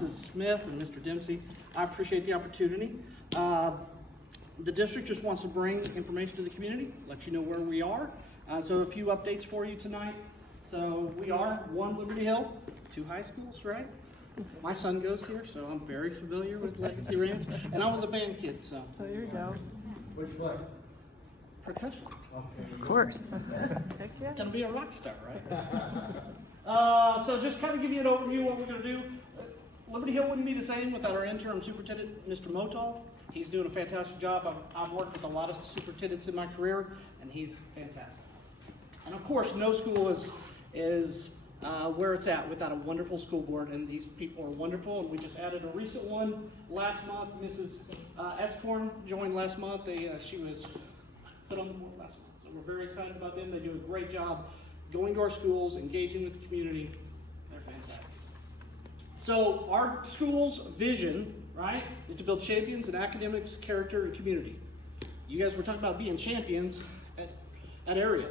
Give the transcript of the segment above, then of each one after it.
Mrs. Smith and Mr. Dempsey. I appreciate the opportunity. The district just wants to bring information to the community, let you know where we are. So a few updates for you tonight. So we are one Liberty Hill, two high schools, right? My son goes here, so I'm very familiar with Legacy Ranch. And I was a band kid, so. Oh, there you go. Which way? Percussion. Of course. Heck yeah. Gonna be a rock star, right? So just kind of give you an overview of what we're gonna do. Liberty Hill wouldn't be the same without our interim superintendent, Mr. Motal. He's doing a fantastic job. I've worked with a lot of superintendents in my career, and he's fantastic. And of course, no school is where it's at without a wonderful school board, and these people are wonderful. And we just added a recent one last month. Mrs. Etzkorn joined last month. She was put on the board last month, so we're very excited about them. They do a great job going to our schools, engaging with the community. They're fantastic. So our school's vision, right, is to build champions in academics, character, and community. You guys were talking about being champions at area,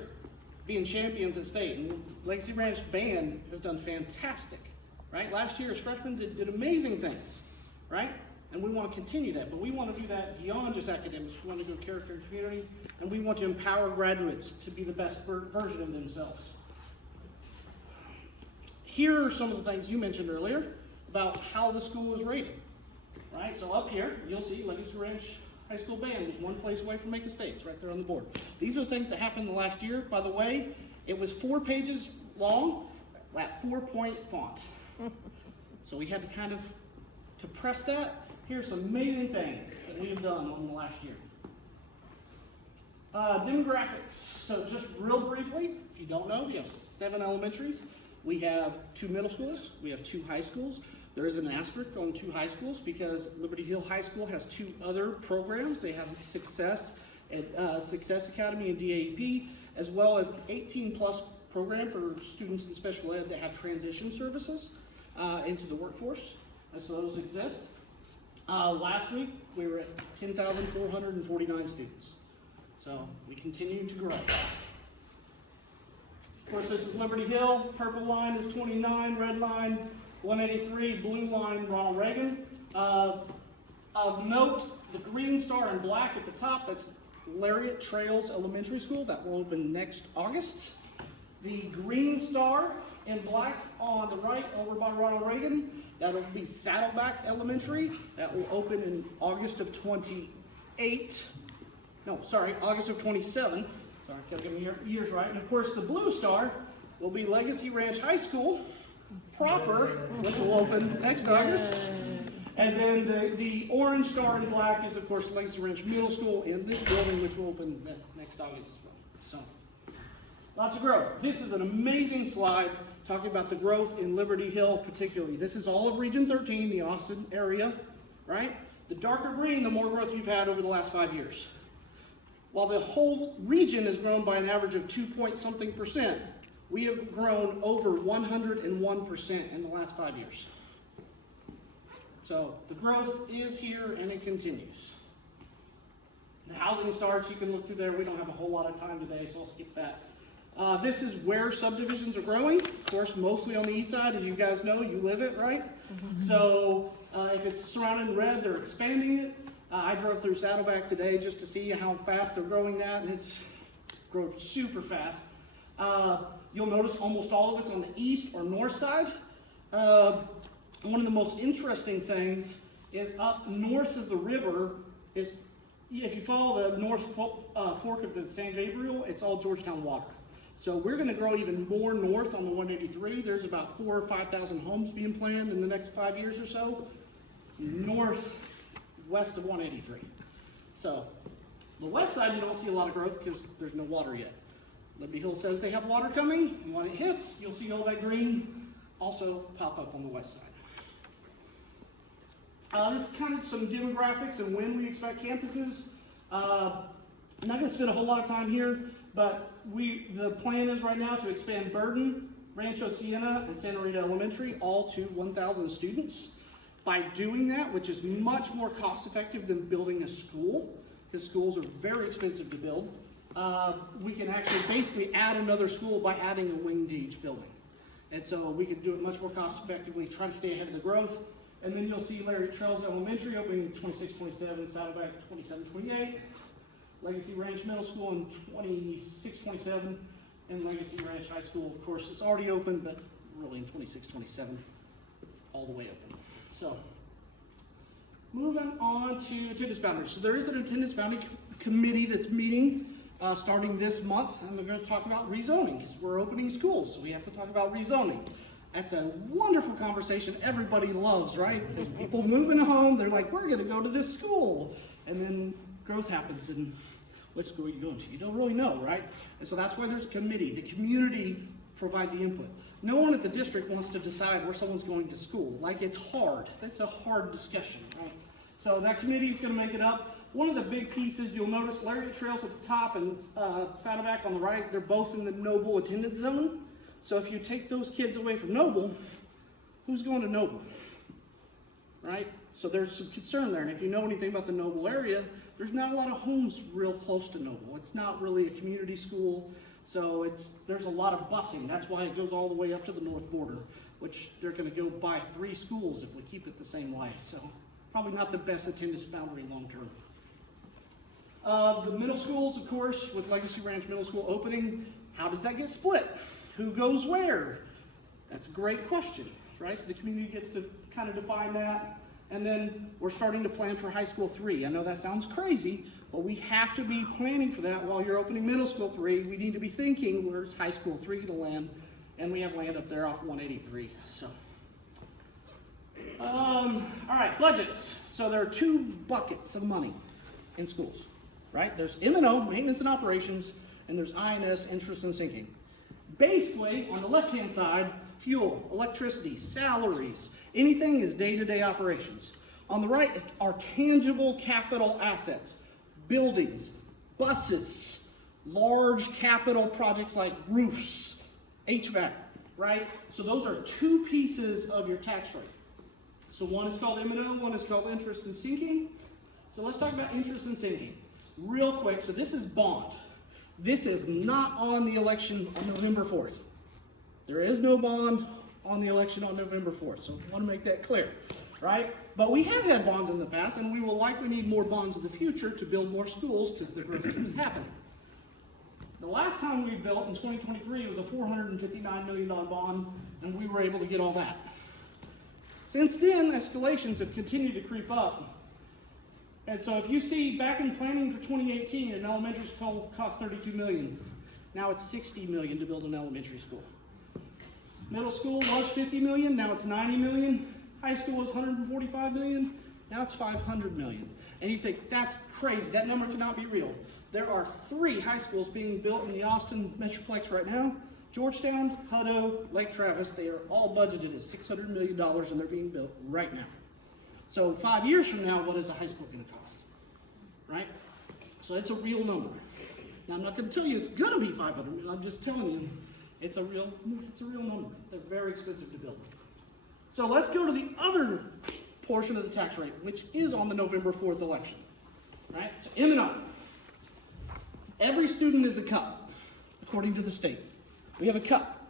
being champions at state, and Legacy Ranch Band has done fantastic, right? Last year, as freshmen, did amazing things, right? And we want to continue that, but we want to do that beyond just academics. We want to go character and community, and we want to empower graduates to be the best version of themselves. Here are some of the things you mentioned earlier about how the school is rated, right? So up here, you'll see Legacy Ranch High School Band was one place away from making states, right there on the board. These are things that happened in the last year. By the way, it was 4 pages long at 4-point font. So we had to kind of, to press that, here's some amazing things that we've done in the last year. Demographics. So just real briefly, if you don't know, we have 7 elementaries. We have 2 middle schools. We have 2 high schools. There is an asterisk on 2 high schools because Liberty Hill High School has 2 other programs. They have Success Academy and DAEP, as well as an 18+ program for students in special ed that have transition services into the workforce. So those exist. Last week, we were at 10,449 students. So we continue to grow. Of course, this is Liberty Hill. Purple line is 29, red line 183, blue line Ronald Reagan. Of note, the green star in black at the top, that's Lariat Trails Elementary School. That will open next August. The green star in black on the right over by Ronald Reagan, that'll be Saddleback Elementary. That will open in August of 27. Sorry, gotta get my years right. And of course, the blue star will be Legacy Ranch High School proper, which will open next August. And then the orange star in black is, of course, Legacy Ranch Middle School in this building, which will open next August as well. So, lots of growth. This is an amazing slide talking about the growth in Liberty Hill particularly. This is all of Region 13, the Austin area, right? The darker green, the more growth you've had over the last 5 years. While the whole region has grown by an average of 2-point-something%, we have grown over 101% in the last 5 years. So the growth is here and it continues. The housing starts, you can look through there. We don't have a whole lot of time today, so I'll skip that. This is where subdivisions are growing. Of course, mostly on the east side, as you guys know, you live it, right? So if it's surrounded in red, they're expanding it. I drove through Saddleback today just to see how fast they're growing that, and it's growing super fast. You'll notice almost all of it's on the east or north side. One of the most interesting things is up north of the river is, if you follow the north fork of the San Gabriel, it's all Georgetown water. So we're going to grow even more north on the 183. There's about 4,000 or 5,000 homes being planned in the next 5 years or so, northwest of 183. So the west side, you don't see a lot of growth because there's no water yet. Liberty Hill says they have water coming, and when it hits, you'll see all that green also pop up on the west side. This is kind of some demographics and when we expect campuses. I'm not going to spend a whole lot of time here, but the plan is right now to expand Burton, Rancho Siena, and Santa Rita Elementary, all to 1,000 students. By doing that, which is much more cost effective than building a school, because schools are very expensive to build, we can actually basically add another school by adding a wing to each building. And so we can do it much more cost effectively, try to stay ahead of the growth, And then you'll see Larry Trails Elementary opening in 26-27, Saddleback 27-28, Legacy Ranch Middle School in 26-27, and Legacy Ranch High School, of course, it's already open, but really in 26-27, all the way open. So, moving on to attendance boundaries. So there is an attendance boundary committee that's meeting starting this month, and we're going to talk about rezoning, because we're opening schools, so we have to talk about rezoning. That's a wonderful conversation everybody loves, right? Because people moving home, they're like, we're going to go to this school. And then growth happens, and which school are you going to? You don't really know, right? And so that's why there's a committee. The community provides the input. No one at the district wants to decide where someone's going to school. Like, it's hard. That's a hard discussion, right? So that committee is going to make it up. One of the big pieces, you'll notice Lariat Trails at the top and Saddleback on the right, they're both in the Noble attendance zone. So if you take those kids away from Noble, who's going to Noble, right? So there's some concern there. And if you know anything about the Noble area, there's not a lot of homes real close to Noble. It's not really a community school, so there's a lot of busing. That's why it goes all the way up to the north border, which they're going to go buy 3 schools if we keep it the same way. So probably not the best attendance boundary long term. The middle schools, of course, with Legacy Ranch Middle School opening, how does that get split? Who goes where? That's a great question, right? So the community gets to kind of define that. And then we're starting to plan for high school 3. I know that sounds crazy, but we have to be planning for that while you're opening middle school 3. We need to be thinking, where's high school 3 to land? And we have land up there off 183, so. All right, budgets. So there are 2 buckets of money in schools, right? There's M&O, maintenance and operations, and there's INS, interest and sinking. Basically, on the left-hand side, fuel, electricity, salaries, anything is day-to-day operations. On the right is our tangible capital assets, buildings, buses, large capital projects like roofs, HVAC, right? So those are 2 pieces of your tax rate. So one is called M&O, one is called interest and sinking. So let's talk about interest and sinking real quick. So this is bond. This is not on the election on November 4th. There is no bond on the election on November 4th, so I want to make that clear, right? But we have had bonds in the past, and we will likely need more bonds in the future to build more schools because the growth is happening. The last time we built in 2023 was a $459 million bond, and we were able to get all that. Since then, escalations have continued to creep up. And so if you see back in planning for 2018, an elementary school cost $32 million. Now it's $60 million to build an elementary school. Middle school was $50 million, now it's $90 million. High school was $145 million, now it's $500 million. And you think, that's crazy, that number cannot be real. There are 3 high schools being built in the Austin Metroplex right now. Georgetown, Hutto, Lake Travis, they are all budgeted at $600 million and they're being built right now. So 5 years from now, what is a high school going to cost, right? So it's a real number. Now I'm not going to tell you it's going to be 500. I'm just telling you it's a real number. They're very expensive to build. So let's go to the other portion of the tax rate, which is on the November 4th election, right? So M&O. Every student is a cup, according to the state. We have a cup.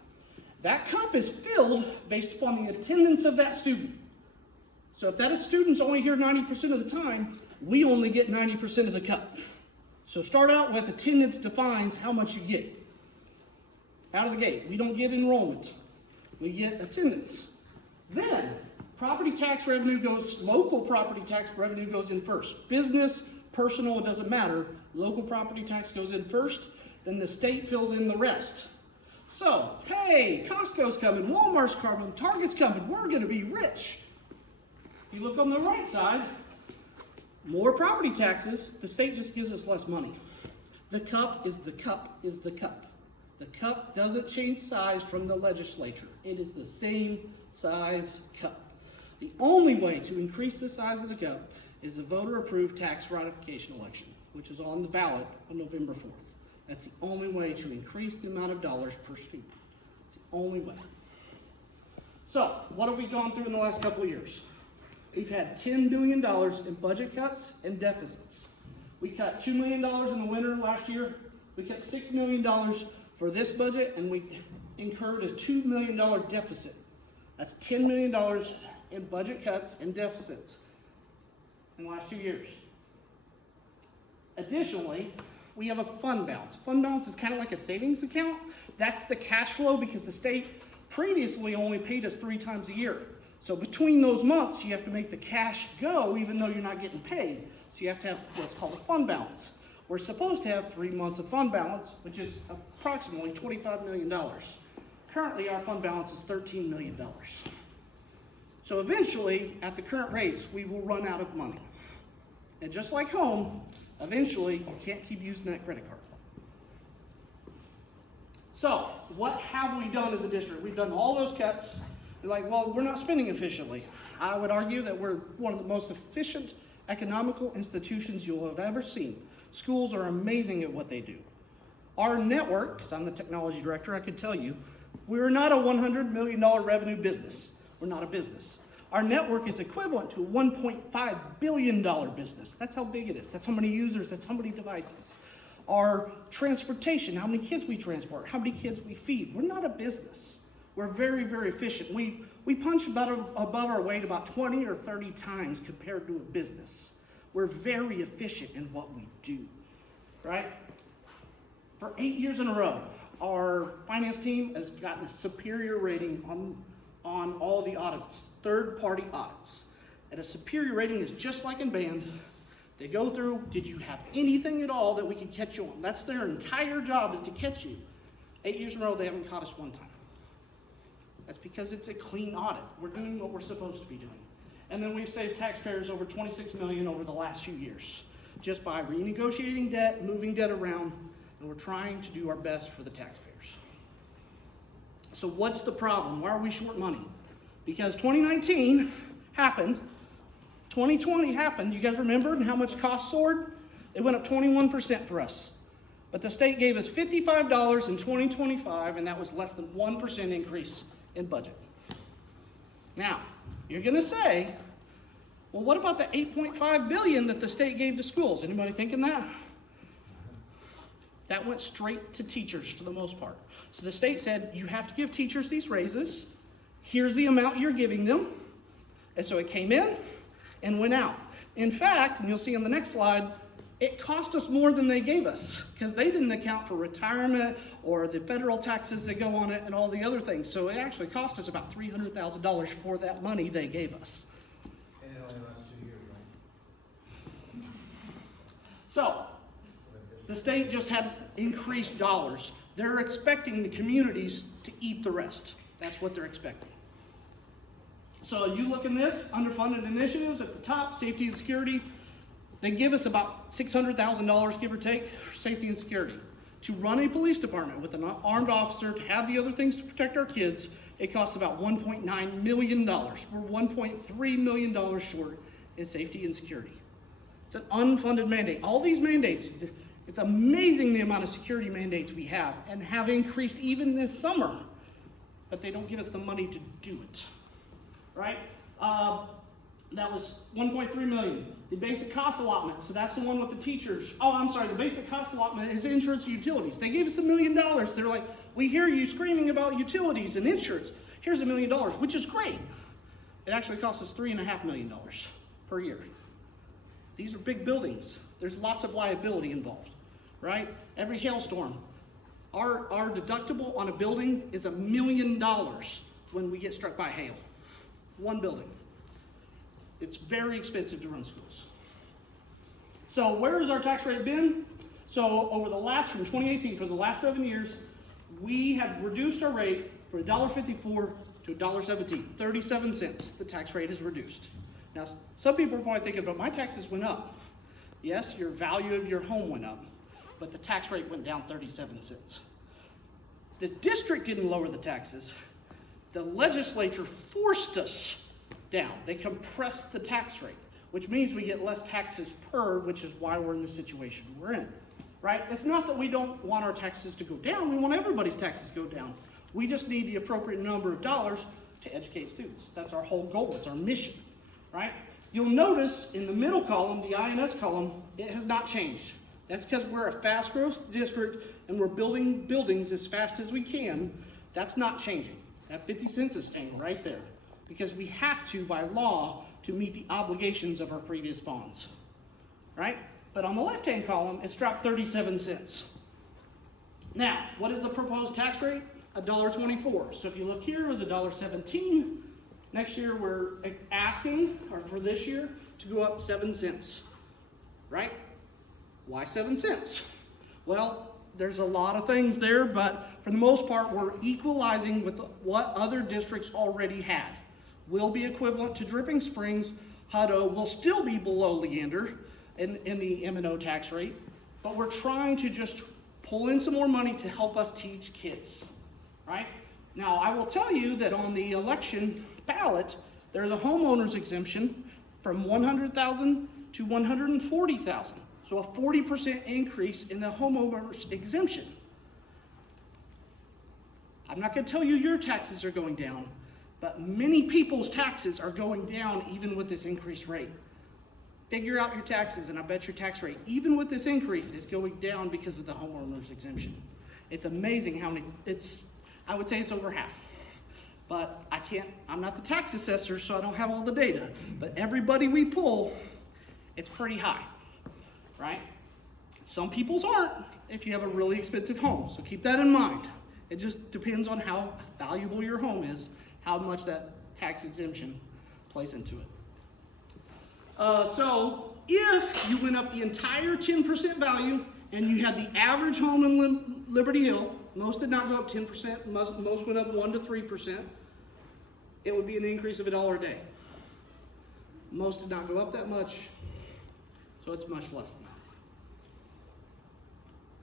That cup is filled based upon the attendance of that student. So if that student's only here 90% of the time, we only get 90% of the cup. So start out with attendance defines how much you get. Out of the gate, we don't get enrollment. We get attendance. Then, property tax revenue local property tax revenue goes in first. Business, personal, it doesn't matter. Local property tax goes in first, then the state fills in the rest. So, hey, Costco's coming, Walmart's coming, Target's coming, we're gonna be rich. If you look on the right side, more property taxes, the state just gives us less money. The cup is the cup is the cup. The cup doesn't change size from the legislature. It is the same size cup. The only way to increase the size of the cup is the voter-approved tax ratification election, which is on the ballot on November 4th. That's the only way to increase the amount of dollars per student. It's the only way. So, what have we gone through in the last couple of years? We've had $10 billion in budget cuts and deficits. We cut $2 million in the winter last year. We cut $6 million for this budget, and we incurred a $2 million deficit. That's $10 million in budget cuts and deficits in the last 2 years. Additionally, we have a fund balance. Fund balance is kind of like a savings account. That's the cash flow because the state previously only paid us 3 times a year. So between those months, you have to make the cash go even though you're not getting paid. So you have to have what's called a fund balance. We're supposed to have 3 months of fund balance, which is approximately $25 million. Currently, our fund balance is $13 million. So eventually, at the current rates, we will run out of money. And just like home, eventually, you can't keep using that credit card. So, what have we done as a district? We've done all those cuts. You're like, well, we're not spending efficiently. I would argue that we're one of the most efficient economical institutions you'll have ever seen. Schools are amazing at what they do. Our network, because I'm the technology director, I can tell you, we're not a $100 million revenue business. We're not a business. Our network is equivalent to a $1.5 billion business. That's how big it is. That's how many users, that's how many devices. Our transportation, how many kids we transport, how many kids we feed. We're not a business. We're very, very efficient. We punch above our weight about 20 or 30 times compared to a business. We're very efficient in what we do, right? For 8 years in a row, our finance team has gotten a superior rating on all the audits, third-party audits. And a superior rating is just like in band. They go through, did you have anything at all that we could catch you on? That's their entire job, is to catch you. 8 years in a row, they haven't caught us one time. That's because it's a clean audit. We're doing what we're supposed to be doing. And then we've saved taxpayers over $26 million over the last few years, just by renegotiating debt, moving debt around, and we're trying to do our best for the taxpayers. So what's the problem? Why are we short money? Because 2019 happened, 2020 happened. You guys remember how much costs soared? It went up 21% for us. But the state gave us $55 in 2025, and that was less than 1% increase in budget. Now, you're gonna say, well, what about the $8.5 billion that the state gave to schools? Anybody thinking that? That went straight to teachers for the most part. So the state said, you have to give teachers these raises. Here's the amount you're giving them. And so it came in and went out. In fact, and you'll see on the next slide, it cost us more than they gave us because they didn't account for retirement or the federal taxes that go on it and all the other things. So it actually cost us about $300,000 for that money they gave us. And it only lasts 2 years, right? So the state just had increased dollars. They're expecting the communities to eat the rest. That's what they're expecting. So you look in this, underfunded initiatives at the top, safety and security. They give us about $600,000, give or take, for safety and security. To run a police department with an armed officer, to have the other things to protect our kids, it costs about $1.9 million. We're $1.3 million short in safety and security. It's an unfunded mandate. All these mandates, it's amazing the amount of security mandates we have and have increased even this summer, but they don't give us the money to do it, right? That was $1.3 million. The basic cost allotment, so that's the one with the teachers. Oh, I'm sorry, the basic cost allotment is insurance and utilities. They gave us $1 million. They're like, we hear you screaming about utilities and insurance. Here's $1 million, which is great. It actually costs us $3.5 million per year. These are big buildings. There's lots of liability involved, right? Every hailstorm. Our deductible on a building is $1 million when we get struck by hail. One building. It's very expensive to run schools. So where has our tax rate been? So over the last, from 2018, for the last 7 years, we have reduced our rate from $1.54 to $1.17, 37 cents the tax rate is reduced. Now, some people are probably thinking, but my taxes went up. Yes, your value of your home went up, but the tax rate went down 37 cents. The district didn't lower the taxes. The legislature forced us down. They compressed the tax rate, which means we get less taxes per, which is why we're in the situation we're in, right? It's not that we don't want our taxes to go down. We want everybody's taxes to go down. We just need the appropriate number of dollars to educate students. That's our whole goal. It's our mission, right? You'll notice in the middle column, the INS column, it has not changed. That's because we're a fast growth district and we're building buildings as fast as we can. That's not changing. That 50 cents is staying right there. because we have to by law to meet the obligations of our previous bonds, right? But on the left-hand column, it's dropped 37 cents. Now, what is the proposed tax rate? $1.24. So if you look here, it was $1.17. Next year, we're asking, or for this year, to go up 7 cents, right? Why 7 cents? Well, there's a lot of things there, but for the most part, we're equalizing with what other districts already had. Will be equivalent to Dripping Springs. Hutto will still be below Leander in the M&O tax rate, but we're trying to just pull in some more money to help us teach kids, right? Now, I will tell you that on the election ballot, there's a homeowner's exemption from $100,000 to $140,000. So a 40% increase in the homeowner's exemption. I'm not going to tell you your taxes are going down, but many people's taxes are going down even with this increased rate. Figure out your taxes, and I bet your tax rate, even with this increase, is going down because of the homeowner's exemption. It's amazing how many, I would say it's over half. But I'm not the tax assessor, so I don't have all the data. But everybody we pull, it's pretty high, right? Some people's aren't if you have a really expensive home, so keep that in mind. It just depends on how valuable your home is, how much that tax exemption plays into it. So if you went up the entire 10% value and you had the average home in Liberty Hill, most did not go up 10%, most went up 1 to 3%, it would be an increase of $1 a day. Most did not go up that much, so it's much less than that.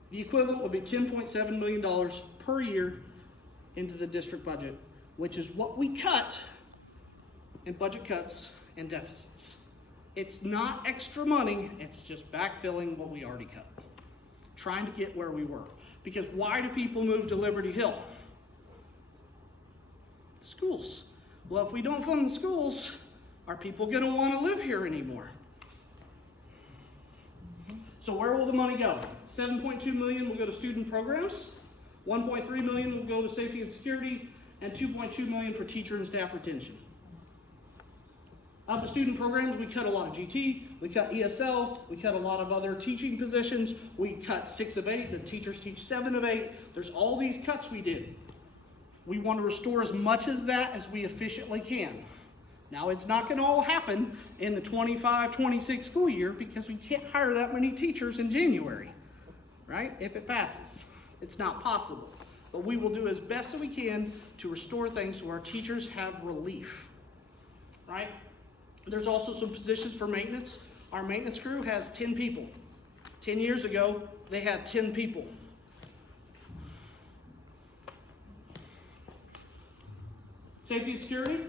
The equivalent would be $10.7 million per year into the district budget, which is what we cut in budget cuts and deficits. It's not extra money, it's just backfilling what we already cut. Trying to get where we were. Because why do people move to Liberty Hill? Schools. Well, if we don't fund the schools, are people going to want to live here anymore? So where will the money go? $7.2 million will go to student programs, $1.3 million will go to safety and security, and $2.2 million for teacher and staff retention. Of the student programs, we cut a lot of GT, we cut ESL, we cut a lot of other teaching positions, we cut 6 of 8, the teachers teach 7 of 8. There's all these cuts we did. We want to restore as much of that as we efficiently can. Now, it's not going to all happen in the 25-26 school year because we can't hire that many teachers in January, right? If it passes. It's not possible. But we will do as best as we can to restore things so our teachers have relief, right? There's also some positions for maintenance. Our maintenance crew has 10 people. 10 years ago, they had 10 people. Safety and security,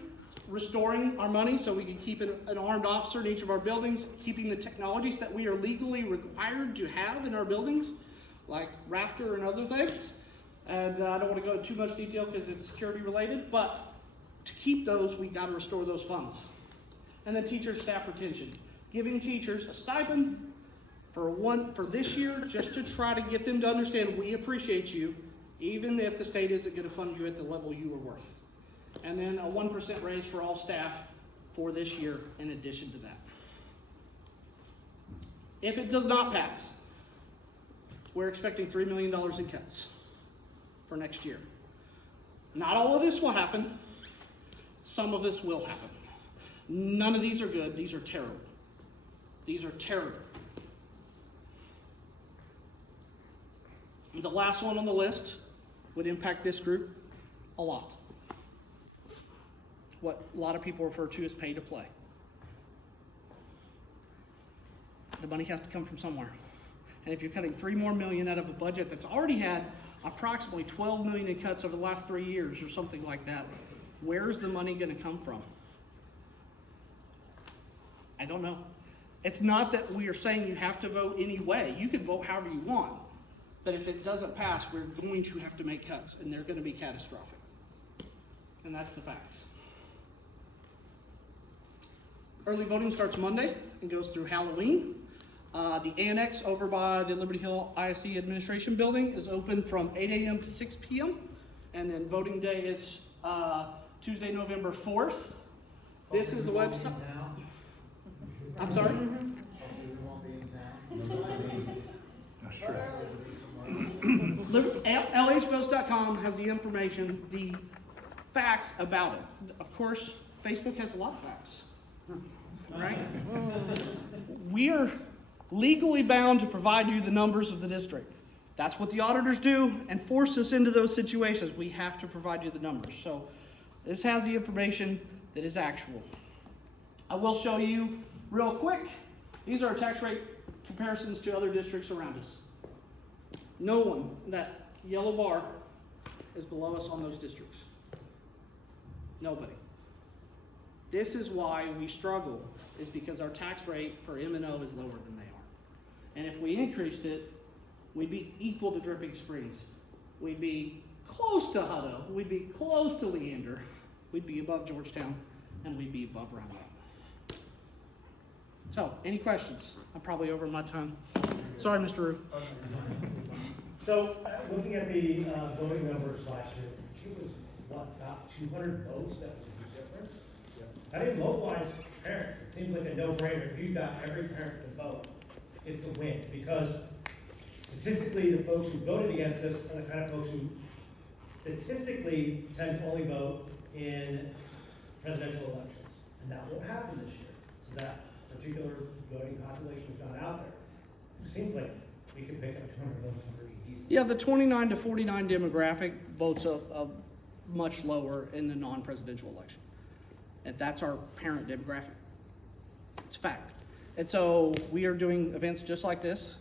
restoring our money so we can keep an armed officer in each of our buildings, keeping the technologies that we are legally required to have in our buildings, like Raptor and other things. And I don't want to go into too much detail because it's security related, but to keep those, we got to restore those funds. And then teacher staff retention, giving teachers a stipend for this year just to try to get them to understand we appreciate you, even if the state isn't going to fund you at the level you are worth. And then a 1% raise for all staff for this year in addition to that. If it does not pass, we're expecting $3 million in cuts for next year. Not all of this will happen. Some of this will happen. None of these are good. These are terrible. These are terrible. The last one on the list would impact this group a lot. What a lot of people refer to as pay to play. The money has to come from somewhere. And if you're cutting $3 more million out of a budget that's already had approximately $12 million in cuts over the last 3 years or something like that, where's the money going to come from? I don't know. It's not that we are saying you have to vote any way. You can vote however you want. But if it doesn't pass, we're going to have to make cuts, and they're going to be catastrophic. And that's the facts. Early voting starts Monday and goes through Halloween. The annex over by the Liberty Hill ISD Administration Building is open from 8 a.m. to 6 p.m. And then voting day is Tuesday, November 4th This is the website. Hopefully we won't be in town. I'm sorry? Hopefully we won't be in town. That's true. LHVotes.com has the information, the facts about it. Of course, Facebook has a lot of facts, right? We are legally bound to provide you the numbers of the district. That's what the auditors do and force us into those situations. We have to provide you the numbers. So this has the information that is actual. I will show you real quick. These are our tax rate comparisons to other districts around us. No one, that yellow bar, is below us on those districts. Nobody. This is why we struggle, is because our tax rate for M&O is lower than they are. And if we increased it, we'd be equal to Dripping Springs. We'd be close to Hutto. We'd be close to Leander. We'd be above Georgetown, and we'd be above Round Rock. So, any questions? I'm probably over my time. Sorry, Mr. Rue. So, looking at the voting numbers last year, it was, what, about 200 votes that was the difference? I didn't mobilize parents. It seems like a no-brainer. If you got every parent to vote, it's a win. Because statistically, the folks who voted against us are the kind of folks who statistically tend to only vote in presidential elections. And that won't happen this year. So that particular voting population is not out there. It seems like we could pick up 200 votes pretty easily. Yeah, the 29 to 49 demographic votes a much lower in the non-presidential election. And that's our parent demographic. It's a fact. And so we are doing events just like this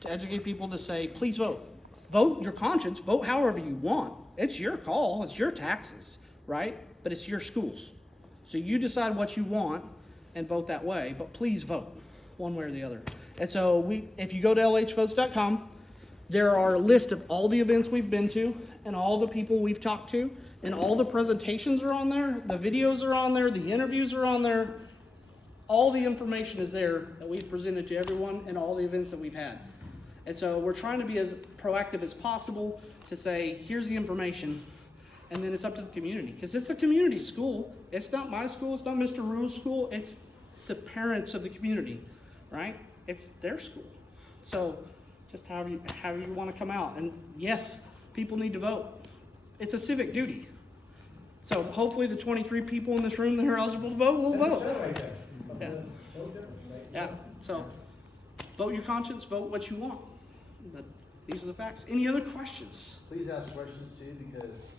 to educate people to say, please vote. Vote your conscience, vote however you want. It's your call, it's your taxes, right? But it's your schools. So you decide what you want and vote that way, but please vote one way or the other. And so if you go to LHVotes.com, there are a list of all the events we've been to and all the people we've talked to, and all the presentations are on there, the videos are on there, the interviews are on there. All the information is there that we've presented to everyone and all the events that we've had. And so we're trying to be as proactive as possible to say, here's the information, and then it's up to the community. Because it's a community school. It's not my school, it's not Mr. Rule's school, it's the parents of the community, right? It's their school. So just however you want to come out. And yes, people need to vote. It's a civic duty. So hopefully the 23 people in this room that are eligible to vote will vote. Right there. Yeah. No difference, right? Yeah, so vote your conscience, vote what you want. But these are the facts. Any other questions? Please ask questions too, because